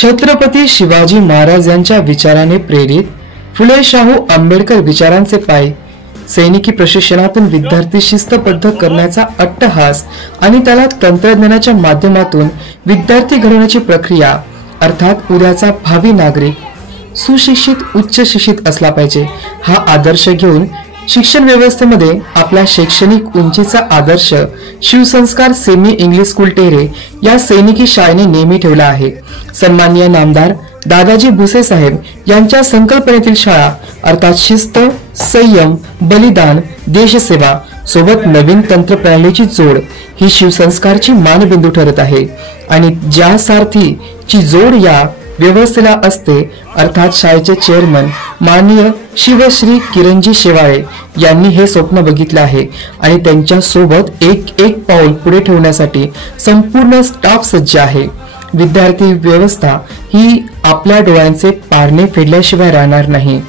छत्रपती शिवाजी महाराज यांच्या विचाराने प्रेरित फुले शाहू आंबेडकर विचारांचे पाय सैनिकी प्रशिक्षणातून विद्यार्थी शिस्तबद्ध करण्याचा अट्टहास आणि त्याला तंत्रज्ञानाच्या माध्यमातून विद्यार्थी घडवण्याची प्रक्रिया अर्थात उद्याचा भावी नागरिक सुशिक्षित उच्च शिक्षित असला पाहिजे हा आदर्श घेऊन शिक्षण व्यवस्थेमध्ये आपल्या शैक्षणिक उंचीचा आदर्श शिवसंस्कार सेमी इंग्लिश स्कूल टेहरे या सैनिकी शाळेने नेहमी ठेवला आहे। सन्माननीय नामदार दादाजी भुसे साहेब यांच्या संकल्पनेतील शाळा अर्थात शिस्त संयम बलिदान देशसेवा सोबत नवीन तंत्रप्रणालीची जोड ही शिवसंस्कारची मानबिंदू ठरत आहे आणि ज्या सारथीची जोड या व्यवस्थेला असते अर्थात शाळेचे चेअरमन माननीय शिवश्री किरणजी शेवाळे यांनी हे स्वप्न बघितले आहे आणि त्यांच्या सोबत एक एक पाऊल पुढे ठेवण्यासाठी संपूर्ण स्टाफ सज्ज आहे। विद्यार्थी व्यवस्था ही आपल्या डोळ्यांचे पारणे फेडल्याशिवाय राहणार नाही।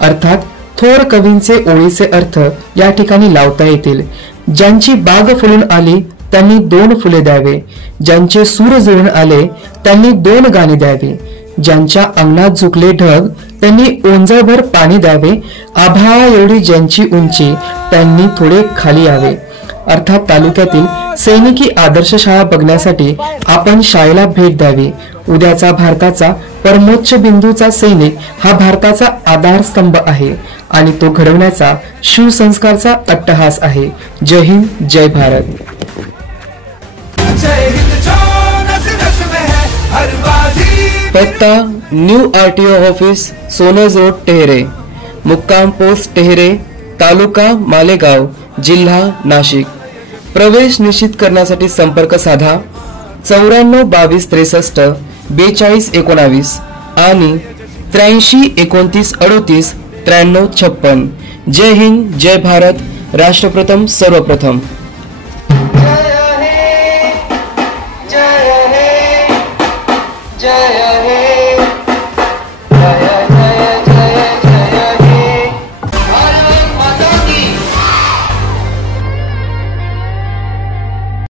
अर्थात थोर कवींचे ओळीचे अर्थ या ठिकाणी लावता येतील। ज्यांची बाग फुलून आली त्यांनी 2 फुले द्यावे, ज्यांचे सूर जुळून आले त्यांनी 2 गाणी द्यावी, ज्यांच्या अंगणात झुकले ढग त्यांनी ओंजळभर पाणी द्यावे, आभाळा एवढी ज्यांची उंची त्यांनी थोडे खाली यावे। अर्थात तालुक्यातील सैनिकी आदर्श शाळा बघण्यासाठी आपण शाळेला भेट द्यावी। उद्याचा भारताचा परमोच्च बिंदूचा सैनिक हा भारताचा आधारस्तंभ आहे आणि तो घडवण्याचा शिवसंस्कारचा अट्टहास आहे। जय हिंद जय भारत। पत्ता new RTO office सोनज road Tehre, मुक्काम पोस्ट टेहरे, तालुका मालेगाव, जिल्हा नाशिक। प्रवेश निश्चित करण्यासाठी संपर्क साधा 94 22 63 42 19 आणि 83 29 38 93 56। जय हिंद जय भारत। राष्ट्रप्रथम सर्वप्रथम। जय हे